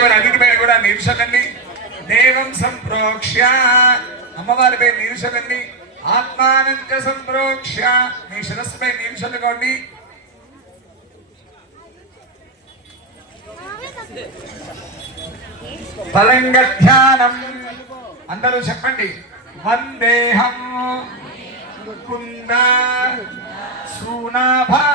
దేవుని అన్నిటి మీద కూడా నిరుషకండి దేవం సంప్రోక్ష్య. అమ్మవారి పై నిరుషలండి ఆత్మానంద సంప్రోక్ష మీ శిరస్సుపై నిరుషలుకోండి తలంగ ధ్యానం. అందరూ చెప్పండి. వందేహం. కుంద సూనాభా.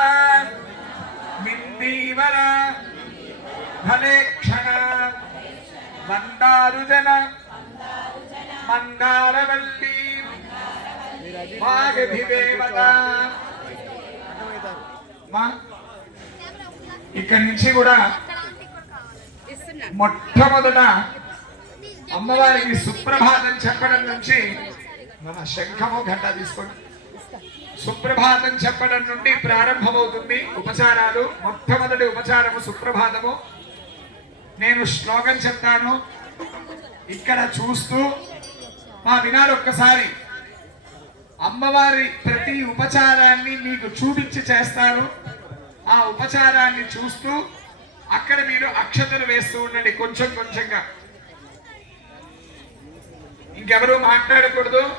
మందారుజన. మందారవల్లి. వాగభిదేవత మా ఇక్కడి నుంచి కూడా మొట్టమొదట అమ్మవారికి సుప్రభాతం చెప్పడం నుంచి మన శంఖము ఘంట తీసుకోండి సుప్రభాతం చెప్పడం నుండి ప్రారంభమవుతుంది ఉపచారాలు. మొట్టమొదటి ఉపచారము సుప్రభాతము. నేను శ్లోకం చెప్తాను. ఇక్కడ చూస్తూ మా వినారు ఒక్కసారి. అమ్మవారి ప్రతి ఉపచారాన్ని మీకు చూపించి చేస్తాను. ఆ ఉపచారాన్ని చూస్తూ అక్కడ మీరు అక్షతలు వేస్తూ ఉండండి కొంచెం కొంచెంగా. ఇంకెవరు మాట్లాడకూడదు.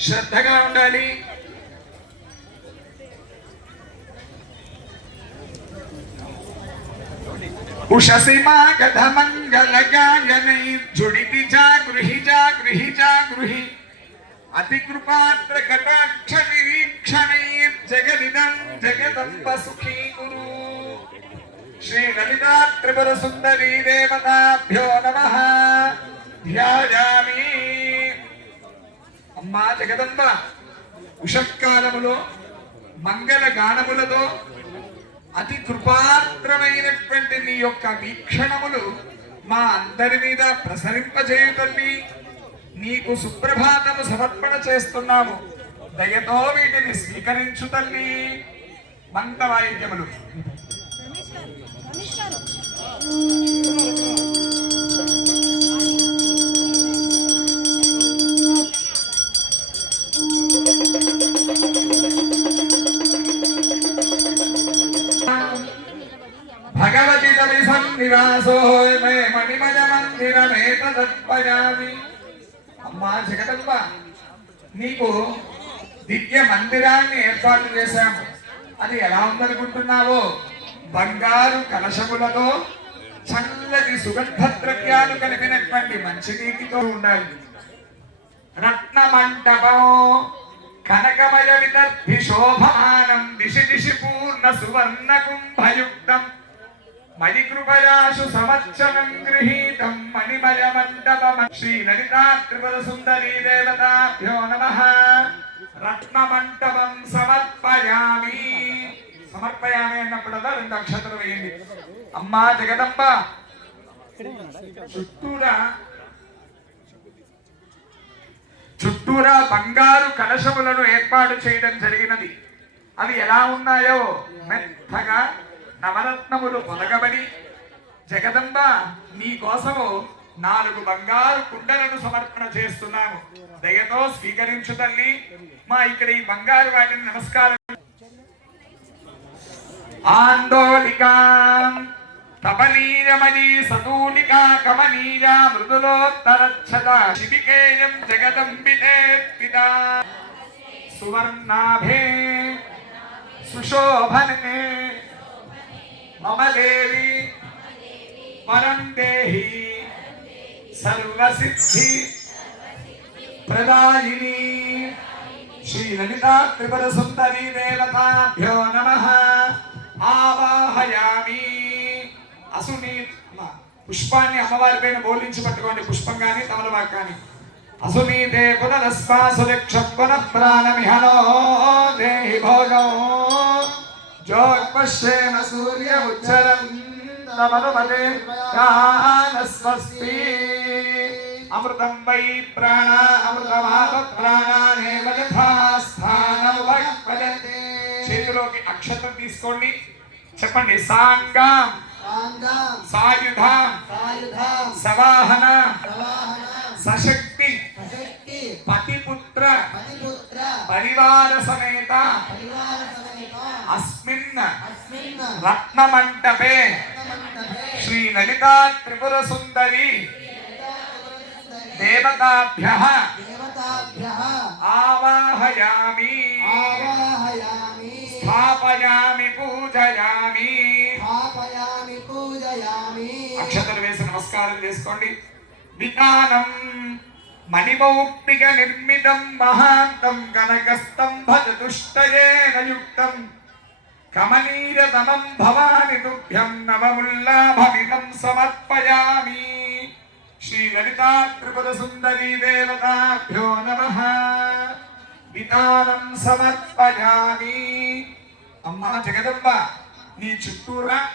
శ్రద్ధగా ఉండాలి. ఉషసి మాగధ మంగళ గాయనై జుడితి జాగృహి జాగృహి జాగృహి అతి కృపాత్ర కటాక్ష నిరీక్షణై జగదిదం జగదంబ సుఖీ గురు శ్రీ లలితా త్రిపుర సుందరీ దేవతాభ్యో నమ ధ్యాయామి అమ్మా జగదంబ ఉషకాలములో మంగళ గానములతో అతి కృపాత్రమైనటువంటి నీ యొక్క వీక్షణములు మా అందరి మీద ప్రసరింపజేయుతల్లి నీకు సుప్రభాతము సమర్పణ చేస్తున్నాము. దయతో వీటిని స్వీకరించు తల్లి. మంత వాయిద్యములు. తమి మే మణిమయ మందిరమేతదర్పయామి అమ్మా జగదంబ నీకు దివ్య మందిరాన్ని ఏర్పాటు చేశాము. అది ఎలా ఉందనుకుంటున్నావో? బంగారు కలశములతో చల్లటి సుగంధ ద్రవ్యాలు కలిపినటువంటి మంచి నీటితో ఉండాలి. రత్న మంటపం కనకమయ విదర్భి శోభానం దిశి దిశి పూర్ణ సువర్ణ కుంభయుక్తం. మణి కృపయాశు సమర్చనం గృహీతం మణిమయ మండపం శ్రీ లలితా త్రిపుర సుందరీ దేవతాభ్యో నమ. రత్న మండపం సమర్పయామి సమర్పయామి అన్నప్పుడల్లా రెండు అక్షతలు వేయండి. అమ్మా జగదంబ చుట్టూరా చుట్టూరా బంగారు కలశములను ఏర్పాటు చేయడం జరిగినది. అవి ఎలా ఉన్నాయో మెత్తగా నవరత్నములు పొదగబడి జగదంబ నీకోసము నాలుగు బంగారు కుండలను సమర్పణ చేస్తున్నాము. దయతో స్వీకరించు తల్లి. మా ఇక్కడ ఈ బంగారు వాటిని నమస్కారం. ఆందోళికా తపనీయమణి సతూలికా కమనీయ మృదులోత్తరచ్చద శిబికేయం జగదంబితే పితా. సువర్ణాభే సుశోభనే. మమ దేవి పరం దేహి సర్వసిద్ధి ప్రదాయిని శ్రీ లలితా త్రిపుర సుందరి దేవతాభ్యో నమ. ఆవాహయామి. అసుని పుష్పాన్ని అమ్మవారి పైన బోలించి పట్టుకోండి పుష్పం కానీ తమలపాకు కానీ అసునీతే పునరస్మాసులక్షణ పునఃప్రాణమిహనో దేహి భోగం జోగ్పశ్యేన సూర్య ఉచ్చరం నమనుమతే స్వస్తి అమృతం వై ప్రాణ అమృతమాప ప్రాణానేవ యథాస్థానం భజతే చేతిలోకి అక్షతం తీసుకోండి. చెప్పండి సాంగం సాయుధం సవాహన సశక్తి పతిపుత్ర పరివార సమేత. అస్మిన్ రత్నమంటపే. శ్రీ లలితా త్రిపుర సుందరి దేవతాభ్య. ఆవాహయామి. స్థాపయామి పూజయామి. స్థాపయామి పూజయామి. అక్షతలు వేసి నమస్కారం చేసుకోండి. విధానం మణిమౌక్తిక నిర్మితం మహాంతం కనకస్తంభ చతుష్టయేన యుక్తం కమనీరతమం భవాని తుభ్యం నవముల్లాభమిదం సమర్పయామి. శ్రీ లలితా త్రిపుర సుందరీ దేవతాభ్యో నమ. విధానం సమర్పయామి. అమ్మా జగదంబ నీ చుట్టూరా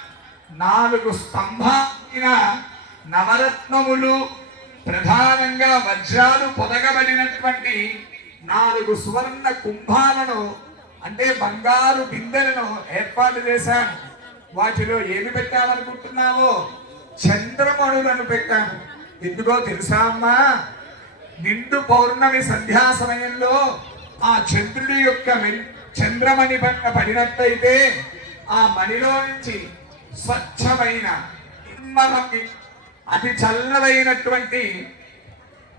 నాలుగు స్తంభాలైన నవరత్నములు ప్రధానంగా వజ్రాలు పొదగబడినటువంటి నాలుగు సువర్ణ కుంభాలను అంటే బంగారు బిందెలను ఏర్పాటు చేశాను. వాటిలో ఏమి పెట్టామనుకుంటున్నావో చంద్రమణులను పెట్టాను. ఎందుకో తెలుసా అమ్మా? నిండు పౌర్ణమి సంధ్యా సమయంలో ఆ చంద్రుడి యొక్క చంద్రమణి పట్ల పడినట్టయితే ఆ మణిలో నుంచి స్వచ్ఛమైన నిర్మలమి అతి చల్లదైనటువంటి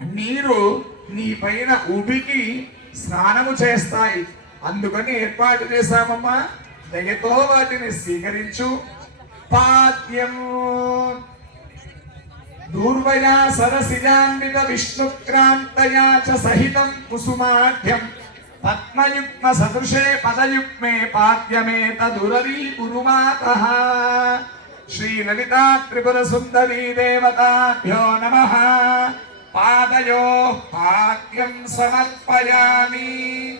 నీరు నీ పైన ఉబికి స్నానము చేస్తాయి. అందుకని ఏర్పాటు చేశామమ్మా. దయతో వాటిని స్వీకరించు. పాద్యము దూర్వయా సరసిజాన్విత విష్ణుక్రాంతయా చ సహితం కుసుమాఢ్యం. పద్మయుగ్మ సదృశే పదయుగ్మే పాద్యమే తదురవీ కురుమాత. లలితా త్రిపుర సుందరీ దేవతాభ్యో నమ. పాదయో పాద్యం సమర్పయామి.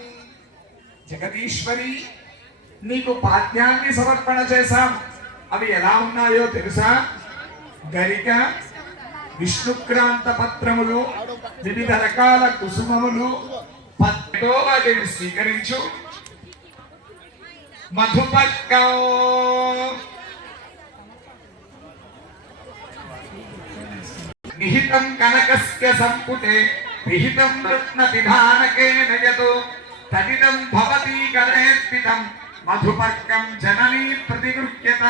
జగదీశ్వరి నీకు పాద్యాన్ని సమర్పణ చేశాం. అవి ఎలా ఉన్నాయో తెలుసా? గరిక విష్ణుక్రాంత పత్రములు వివిధ రకాల కుసుమములు పత్తో వాటిని స్వీకరించు. మధుపక్కో నిహితం కనకస్య సంపుటే విహితం రత్న విధానకే నయతో తదిదం భవతి గణేర్పితం మధుపర్కం జననీ ప్రతిగృహ్యత.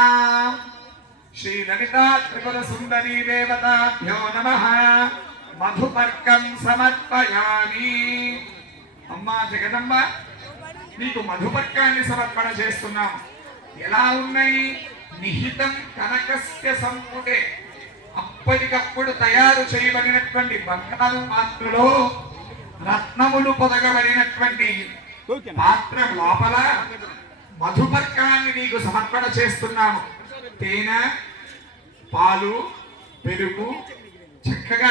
శ్రీ లలితా త్రిపుర సుందరీ దేవతాభ్యో నమ మధుపర్కం సమర్పయామి. అమ్మా జగదమ్మ నీకు మధుపర్కాన్ని సమర్పణ చేస్తున్నాం. ఎలా ఉన్నాయి? నిహితం కనకస్య సంపుటే అప్పటికప్పుడు తయారు చేయబడినటువంటి బంగారు పాత్రలో రత్నములు పొదగబడినటువంటి పాత్ర లోపల మధుపర్కాన్ని నీకు సమర్పణ చేస్తున్నాము. తేనె పాలు పెరుగు చక్కగా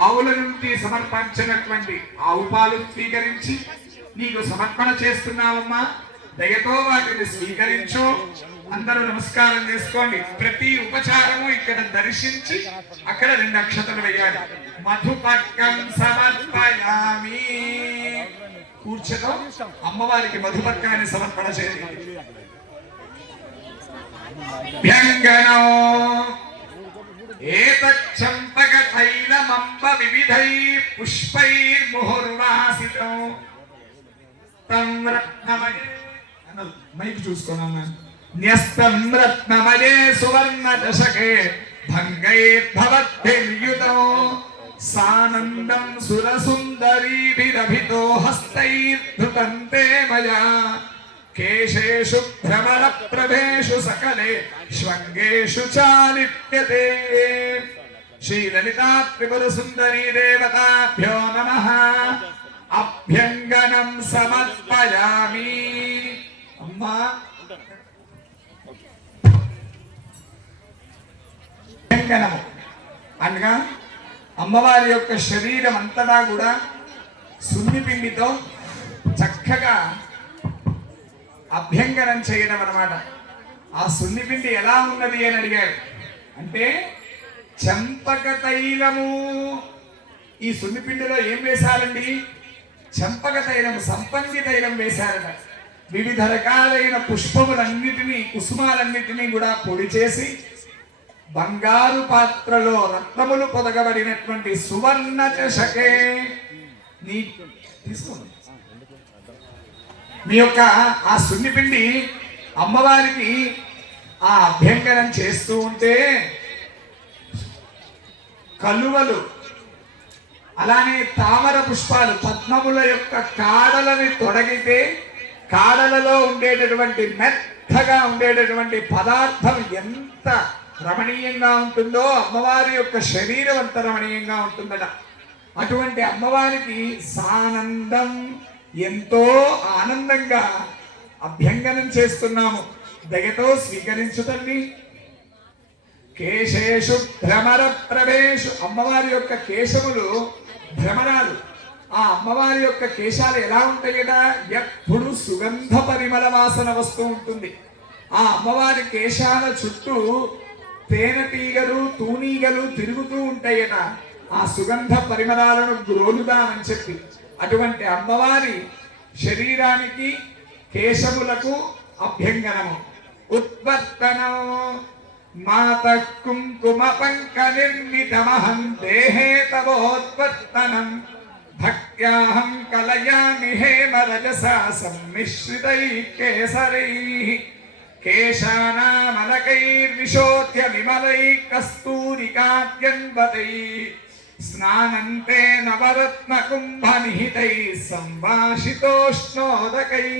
ఆవుల నుండి సమర్పించినటువంటి ఆవు పాలు స్వీకరించి నీకు సమర్పణ చేస్తున్నావమ్మా. దయతో వాటిని స్వీకరించు. అందరూ నమస్కారం చేసుకోండి. ప్రతి ఉపచారము ఇక్కడ దర్శించి అక్కడ రెండు అక్షతలు వేయాలి. మధుపక్కం సమర్పయామి. కూర్చొని అమ్మవారికి మధుపక్కాన్ని సమర్పణ చేయండి. వ్యంగనో ఏతచ్చంపక తైలమంబ వివిధై పుష్పైర్ముహుర్వాసితం తం రత్నమయే మైక్ చూసుకోనన్నా న్యస్తం రత్నమయే సువర్ణ దశకే భంగైర్భవద్భిర్యుతో సానందం సురసుందరీభిరభితో హస్తైర్ధృతం తే మయా కేశేషు భ్రమణ ప్రభేషు సకలే శ్వంగేషు చాలిప్యతే శ్రీ లలితా త్రిపుర సుందరీ దేవతాభ్యో నమ అనగా అమ్మవారి యొక్క శరీరం అంతటా కూడా సున్నిపిండితో చక్కగా అభ్యంగనం చేయడం అనమాట ఆ సున్నిపిండి ఎలా ఉన్నది అని అడిగాడు. అంటే చంపక తైలము. ఈ సున్నిపిండిలో ఏం వేశారండి? చంపక తైలం సంపంగి తైలం వేశారట. వివిధ రకాలైన పుష్పములన్నిటినీ కుసుమాలన్నిటినీ కూడా పొడి చేసి బంగారు పాత్రలో రత్నములు పొదగబడినటువంటి సువర్ణ చషకే. నీ తీసుకోండి. మీ యొక్క ఆ సున్నిపిండి అమ్మవారికి ఆ అభ్యంకరం చేస్తూ ఉంటే కలువలు అలానే తామర పుష్పాలు పద్మముల యొక్క కాడలని తొడగితే కాడలలో ఉండేటటువంటి మెత్తగా ఉండేటటువంటి పదార్థం ఎంత రమణీయంగా ఉంటుందో అమ్మవారి యొక్క శరీరం అంత రమణీయంగా ఉంటుందట. అటువంటి అమ్మవారికి సానందం ఎంతో ఆనందంగా అభ్యంగనం చేస్తున్నాము. దయతో స్వీకరించు తల్లి. కేశేషు భ్రమర ప్రవేశు అమ్మవారి యొక్క కేశములు భ్రమరాలు. ఆ అమ్మవారి యొక్క కేశాలు ఎలా ఉంటాయట? ఎప్పుడు సుగంధ పరిమళ వాసన వస్తూ ఉంటుంది. ఆ అమ్మవారి కేశాల చుట్టూ తేనెటీగలు తూనీగలు తిరుగుతూ ఉంటాయట. ఆ సుగంధ పరిమళాలను గ్రోలుదామని చెప్పి. అటువంటి అమ్మవారి శరీరానికి కేశములకు అభ్యంగనము. ఉత్పత్తనం మాత కుంకుమ పంక నిర్మితమహం దేహే తవోత్పత్తనం. భక్త్యాహం కలయామి హేమ రజసా సమ్మిశ్రితై కేసరై. కేశానామలకైర్విశోధ్య విమలై కస్తూరికాద్యన్వతై స్నానంతే నవరత్న కుంభ నిహితై సంభాషితోష్ణోదకై